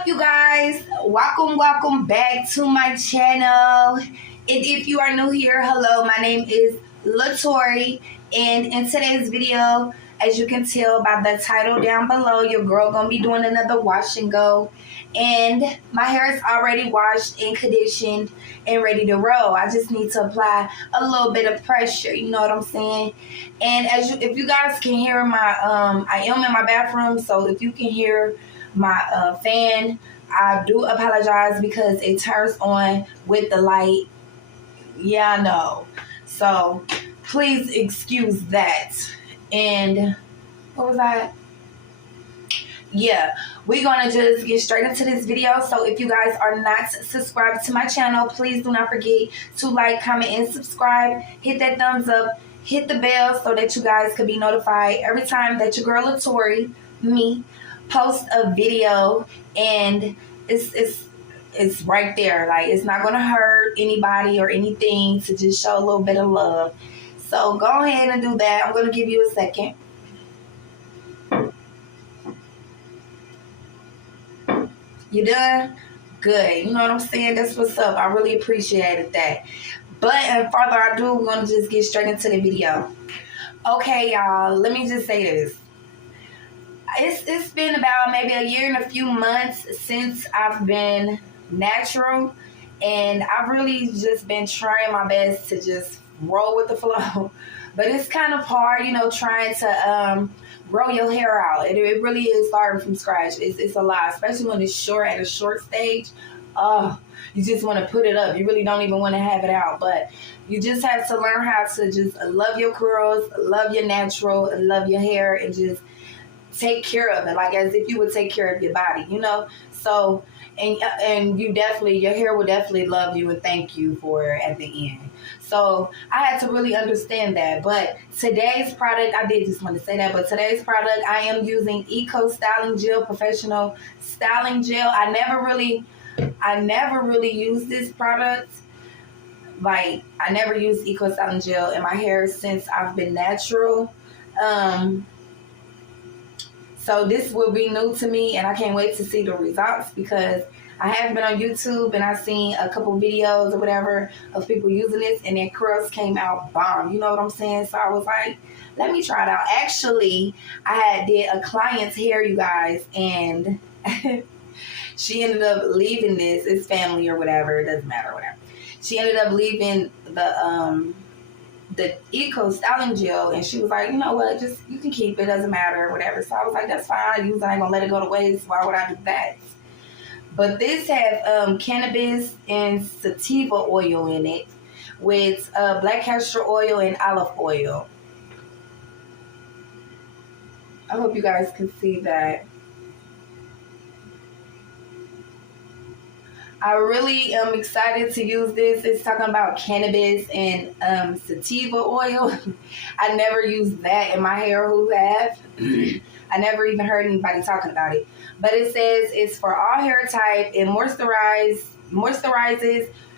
up, you guys? Welcome back to my channel. And if you are new here, hello, my name is LaTori, and in today's video, as you can tell by the title down below, your girl gonna be doing another wash and go. And my hair is already washed and conditioned and ready to roll. I just need to apply a little bit of pressure, you know what I'm saying? And if you guys can hear my I am in my bathroom, so if you can hear my fan, I do apologize because it turns on with the light. Yeah, I know. So please excuse that. And what was that? Yeah, we're gonna just get straight into this video. So if you guys are not subscribed to my channel, please do not forget to like, comment, and subscribe. Hit that thumbs up, hit the bell so that you guys can be notified every time that your girl LaTori, me, post a video. And it's right there. Like, it's not gonna hurt anybody or anything to just show a little bit of love. So go ahead and do that. I'm gonna give you a second. You done? Good. You know what I'm saying? That's what's up. I really appreciated that. But further ado, we're going to just get straight into the video. Okay, y'all. Let me just say this. It's been about maybe a year and a few months since I've been natural. And I've really just been trying my best to just roll with the flow. But it's kind of hard, you know, trying to grow your hair out. It really is starting from scratch. It's a lot, especially when it's short, at a short stage. You just want to put it up. You really don't even want to have it out. But you just have to learn how to just love your curls, love your natural, and love your hair, and just take care of it, like as if you would take care of your body, you know? So, and you definitely, your hair will definitely love you and thank you for it at the end. So I had to really understand that. But today's product, I did just want to say that, but today's product, I am using Eco Styling Gel, Professional Styling Gel. I never really used this product. Like, I never used Eco Styling Gel in my hair since I've been natural. So this will be new to me, and I can't wait to see the results because I have been on YouTube and I've seen a couple videos or whatever of people using this, and their curls came out bomb. You know what I'm saying? So I was like, let me try it out. Actually, I did a client's hair, you guys, and she ended up leaving this. It's family or whatever. It doesn't matter, whatever. She ended up leaving the Eco Styling Gel, and she was like, you know what, just, you can keep it, doesn't matter, whatever. So I was like, that's fine, I use it, I ain't gonna let it go to waste, why would I do that? But this has cannabis and sativa oil in it with black castor oil and olive oil. I hope you guys can see that. I really am excited to use this. It's talking about cannabis and sativa oil. I never used that in my hair. Who have? I never even heard anybody talking about it. But it says it's for all hair type. It moisturizes,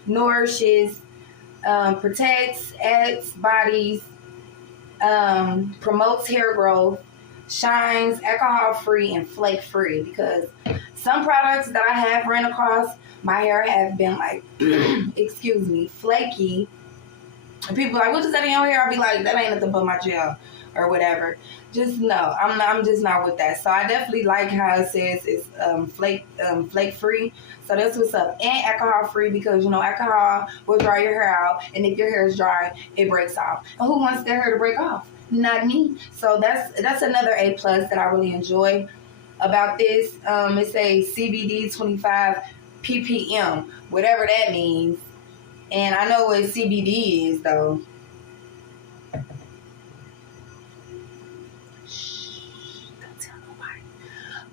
nourishes, protects, adds bodies, promotes hair growth, shines, alcohol-free, and flake-free. Because some products that I have ran across, my hair has been like, excuse me, flaky. And people are like, what is that in your hair? I'll be like, that ain't nothing but my gel or whatever. Just no, I'm just not with that. So I definitely like how it says it's flake free. So that's what's up. And alcohol free, because you know alcohol will dry your hair out, and if your hair is dry, it breaks off. And who wants their hair to break off? Not me. So that's another A+ that I really enjoy about this. It says CBD 25 ppm, whatever that means. And I know what CBD is, though. Shh, don't tell nobody.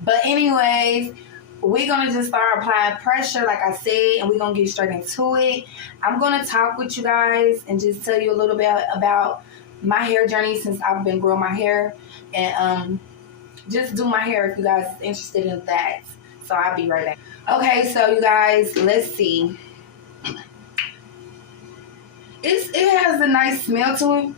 But anyways, we're going to just start applying pressure, like I said, and we're going to get straight into it. I'm going to talk with you guys and just tell you a little bit about my hair journey since I've been growing my hair. And just do my hair if you guys are interested in that. So I'll be right back. Okay, so you guys, let's see. It has a nice smell to it.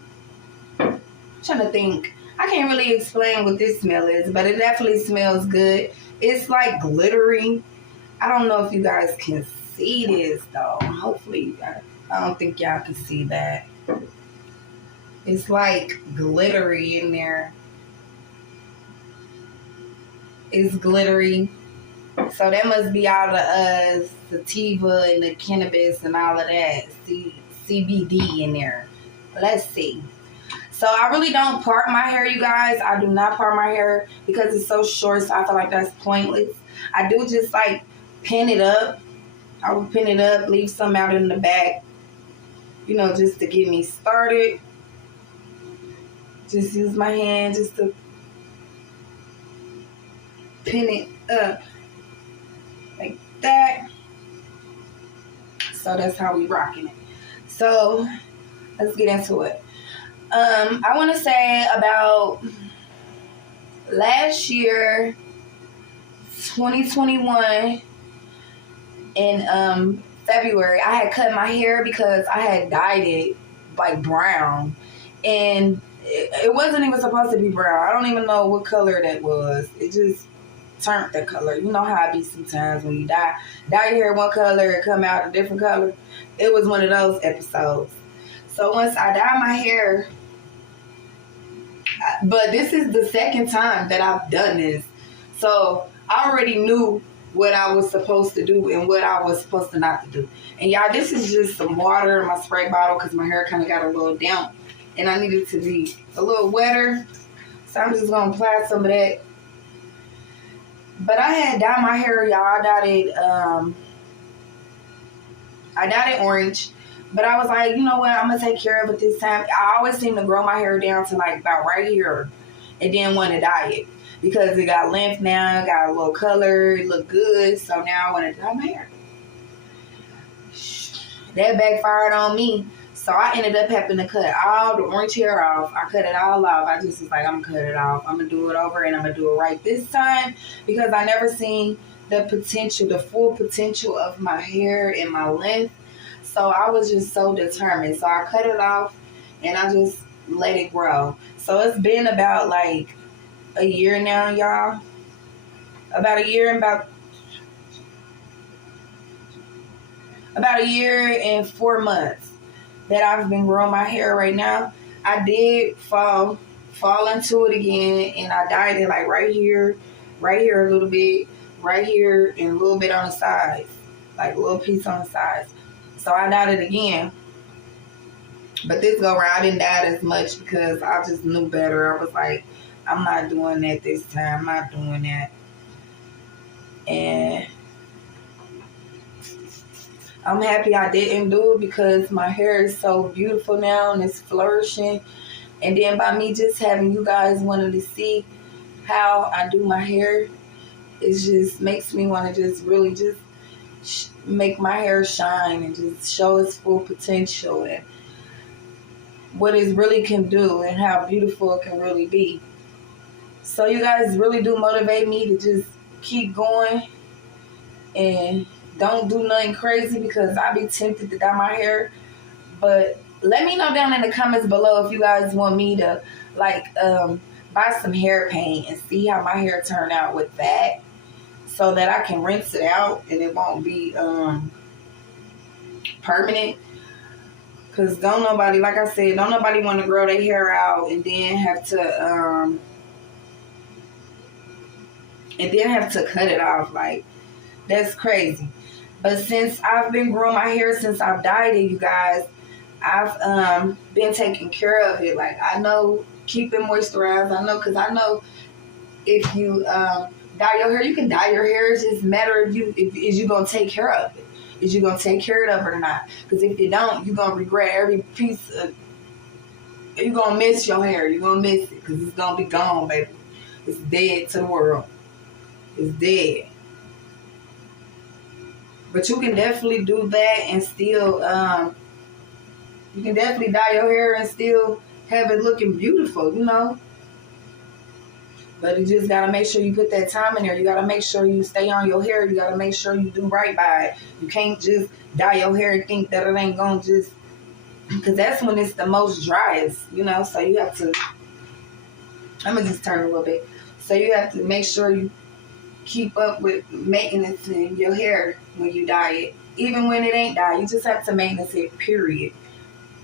I'm trying to think. I can't really explain what this smell is, but it definitely smells good. It's like glittery. I don't know if you guys can see this though. Hopefully, I don't think y'all can see that. It's like glittery in there. It's glittery. So that must be all the sativa and the cannabis and all of that CBD in there. Let's see. So I really don't part my hair, you guys. I do not part my hair because it's so short, so I feel like that's pointless. I do just like pin it up. I will pin it up, leave some out in the back, you know, just to get me started. Just use my hand just to pin it up like that. So that's how we rocking it. So let's get into it. I want to say about last year, 2021, in February, I had cut my hair because I had dyed it like brown, and it wasn't even supposed to be brown. I don't even know what color that was. It just turned the color. You know how it be sometimes when you dye your hair one color and come out a different color. It was one of those episodes. So once I dyed my hair, but this is the second time that I've done this. So I already knew what I was supposed to do and what I was supposed to not to do. And y'all, this is just some water in my spray bottle because my hair kind of got a little damp. And I needed to be a little wetter. So I'm just going to apply some of that. But I had dyed my hair, y'all. I dyed it orange. But I was like, you know what? I'm going to take care of it this time. I always seem to grow my hair down to like about right here and then want to dye it. Because it got length now, got a little color, it looked good. So now I want to dye my hair. That backfired on me. So I ended up having to cut all the orange hair off. I cut it all off. I just was like, I'm going to cut it off. I'm going to do it over and I'm going to do it right this time. Because I never seen the potential, the full potential of my hair and my length. So I was just so determined. So I cut it off and I just let it grow. So it's been about like a year now, y'all. About a year and 4 months that I've been growing my hair right now. I did fall into it again, and I dyed it like right here a little bit, right here, and a little bit on the sides, like a little piece on the sides. So I dyed it again. But this go around, I didn't dye it as much because I just knew better. I was like, I'm not doing that this time. I'm not doing that. And I'm happy I didn't do it because my hair is so beautiful now and it's flourishing. And then by me just having you guys wanting to see how I do my hair, it just makes me want to just really just make my hair shine and just show its full potential and what it really can do and how beautiful it can really be. So you guys really do motivate me to just keep going and don't do nothing crazy because I be tempted to dye my hair. But let me know down in the comments below if you guys want me to like buy some hair paint and see how my hair turn out with that, so that I can rinse it out and it won't be permanent. Cause don't nobody, like I said, don't nobody want to grow their hair out and then have to cut it off. Like, that's crazy. But since I've been growing my hair since I've dyed it, you guys, I've been taking care of it. Like, I know, keep it moisturized. I know, because I know if you dye your hair, you can dye your hair. It's just a matter of is you going to take care of it. Is you going to take care of it or not? Because if you don't, you're going to regret every piece of, you're going to miss your hair. You're going to miss it because it's going to be gone, baby. It's dead to the world. It's dead. But you can definitely do that and still, you can definitely dye your hair and still have it looking beautiful, you know. But you just got to make sure you put that time in there. You got to make sure you stay on your hair. You got to make sure you do right by it. You can't just dye your hair and think that it ain't going to just, because that's when it's the most driest, you know. So you have to, I'm going to just turn a little bit. So you have to make sure you keep up with maintenance in your hair when you dye it. Even when it ain't dyed, you just have to maintenance it, period.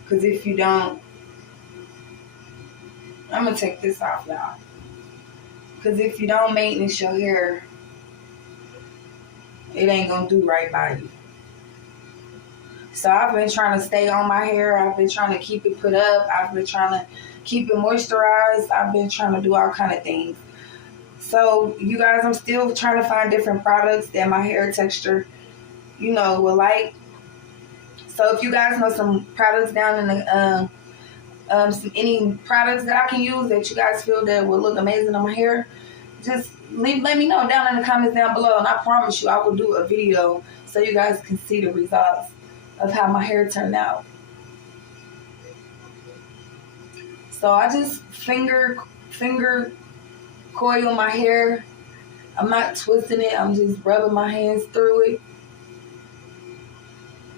Because if you don't, I'm going to take this off, y'all. Because if you don't maintenance your hair, it ain't going to do right by you. So I've been trying to stay on my hair. I've been trying to keep it put up. I've been trying to keep it moisturized. I've been trying to do all kind of things. So you guys, I'm still trying to find different products that my hair texture, will like. So if you guys know some products down in the any products that I can use that you guys feel that will look amazing on my hair, just let me know down in the comments down below, and I promise you I will do a video so you guys can see the results of how my hair turned out. So I just finger coil my hair. I'm not twisting it, I'm just rubbing my hands through it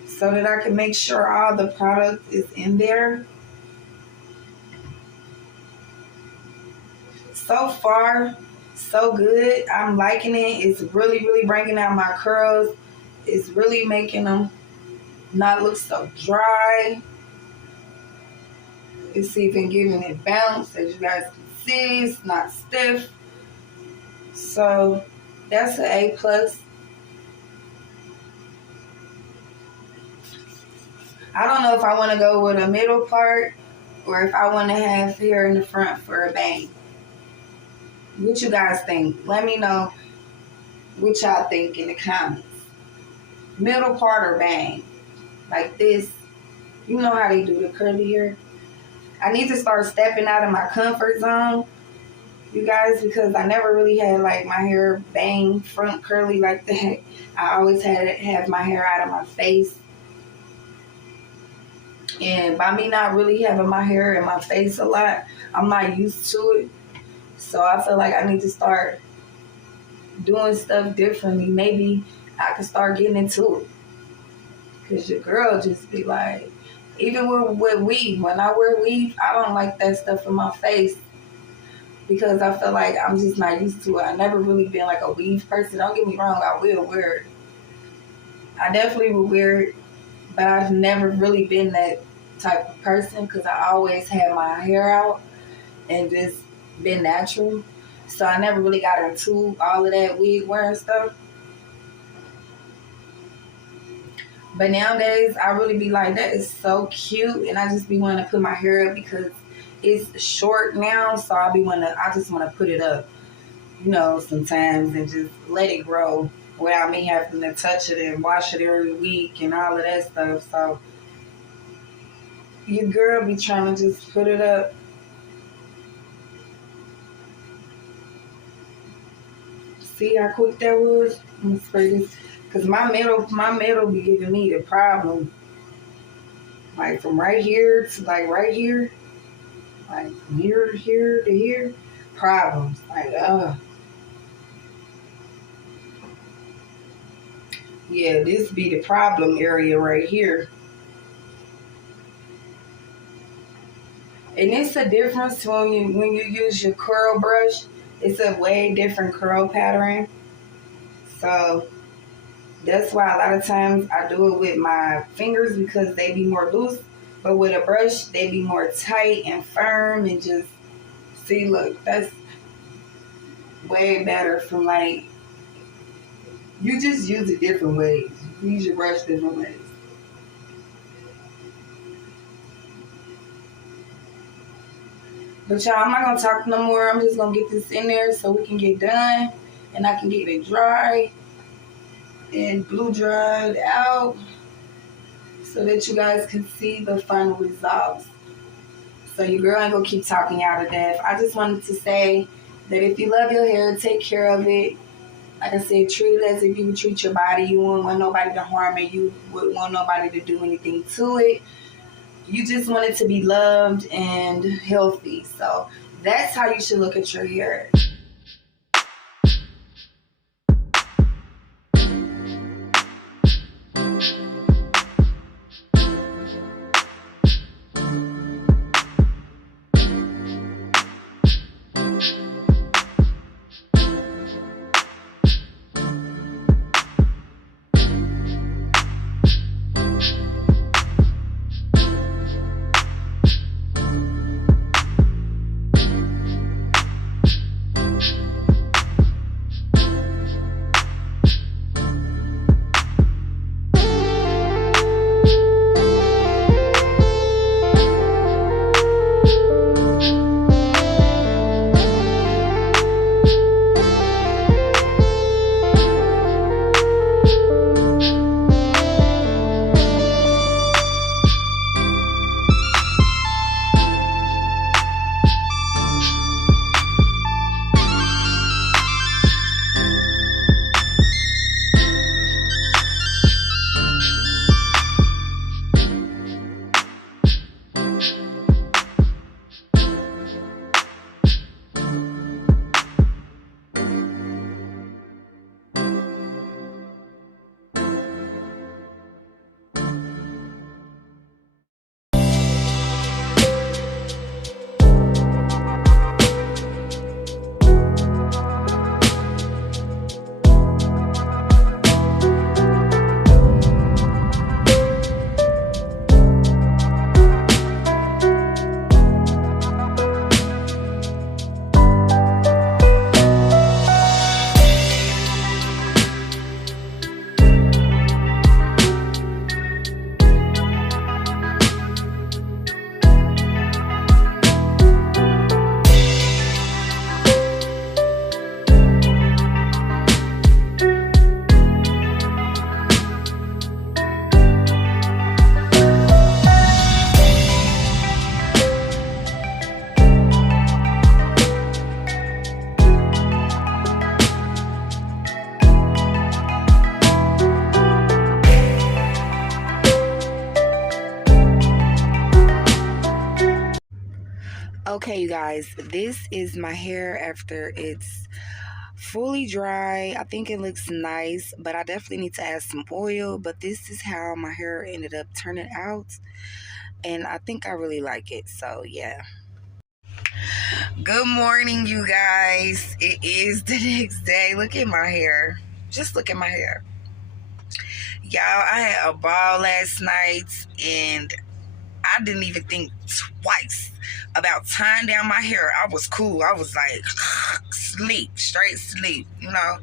so that I can make sure all the product is in there. So far, so good. I'm liking it. It's really, really bringing out my curls. It's really making them not look so dry. It's even giving it bounce. As you guys can see, it's not stiff. So that's an A+. I don't know if I want to go with a middle part or if I want to have hair in the front for a bang. What you guys think? Let me know what y'all think in the comments. Middle part or bang? Like this. You know how they do the curly hair. I need to start stepping out of my comfort zone, you guys, because I never really had like my hair bang front curly like that. I always had to have my hair out of my face. And by me not really having my hair in my face a lot, I'm not used to it. So I feel like I need to start doing stuff differently. Maybe I could start getting into it. Because your girl just be like, even with weave, when I wear weave, I don't like that stuff in my face. Because I feel like I'm just not used to it. I never really been like a weave person. Don't get me wrong, I will wear it. I definitely will wear it. But I've never really been that type of person because I always had my hair out and just been natural. So I never really got into all of that wig wearing stuff. But nowadays, I really be like, that is so cute. And I just be wanting to put my hair up because it's short now. So I just want to put it up, sometimes and just let it grow without me having to touch it and wash it every week and all of that stuff. So your girl be trying to just put it up. See how quick that was? I'm gonna spray this. Because my middle be giving me the problem. Like from right here to like right here. Like from here to here to here. Problems. Like, yeah, this be the problem area right here. And it's a difference when you use your curl brush. It's a way different curl pattern. So that's why a lot of times I do it with my fingers because they be more loose. But with a brush, they be more tight and firm and just, see, look, that's way better from like, you just use it different ways. You use your brush different ways. But y'all, I'm not going to talk no more. I'm just going to get this in there so we can get done and I can get it dry and blue dried out so that you guys can see the final results. So your girl ain't going to keep talking out of death. I just wanted to say that if you love your hair, take care of it. Like I said, treat it as if you would treat your body. You wouldn't want nobody to harm it. You wouldn't want nobody to do anything to it. You just want it to be loved and healthy. So that's how you should look at your hair. Okay, you guys, this is my hair after it's fully dry. I think it looks nice, but I definitely need to add some oil. But this is how my hair ended up turning out, and I think I really like it. So yeah. Good morning, you guys. It is the next day. Look at my hair. Just look at my hair. Y'all, I had a ball last night, and I didn't even think twice about tying down my hair. I was cool. I was like, sleep, straight sleep, you know.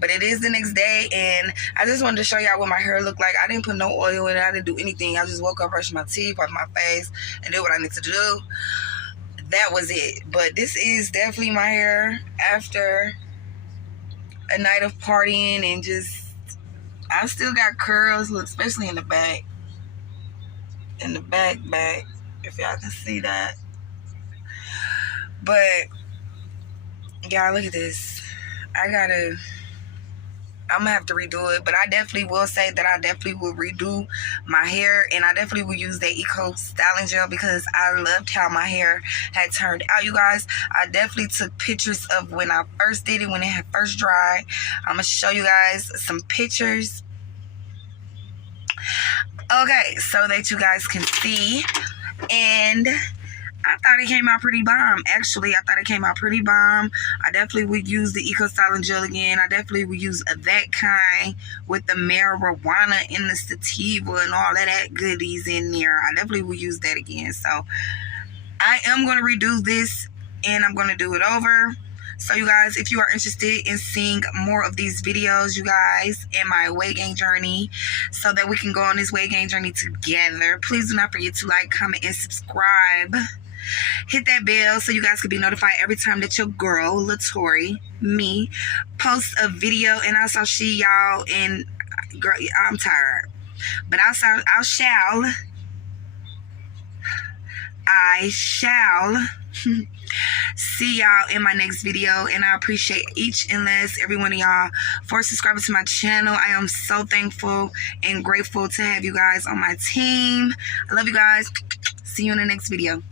But it is the next day, and I just wanted to show y'all what my hair looked like. I didn't put no oil in it. I didn't do anything. I just woke up, brushed my teeth, wiped my face, and did what I need to do. That was it. But this is definitely my hair after a night of partying, and just, I still got curls, look, especially in the back. In the back, if y'all can see that. But y'all, look at this. I'm gonna have to redo it, but I definitely will say that I definitely will redo my hair, and I definitely will use that Eco Styling Gel because I loved how my hair had turned out, you guys. I definitely took pictures of when I first did it, when it had first dried. I'm gonna show you guys some pictures. Okay, so that you guys can see. And I thought it came out pretty bomb. Actually, I thought it came out pretty bomb. I definitely would use the Eco Styling Gel again. I definitely would use that kind with the marijuana and the sativa and all of that goodies in there. I definitely would use that again. So I am going to redo this, and I'm going to do it over. So you guys, if you are interested in seeing more of these videos, you guys, in my weight gain journey, so that we can go on this weight gain journey together, please do not forget to like, comment, and subscribe. Hit that bell so you guys can be notified every time that your girl, Latori, me, posts a video. And also see y'all in, girl, I'm tired. But I shall see y'all in my next video, and I appreciate each and last every one of y'all for subscribing to my channel. I am so thankful and grateful to have you guys on my team. I love you guys. See you in the next video.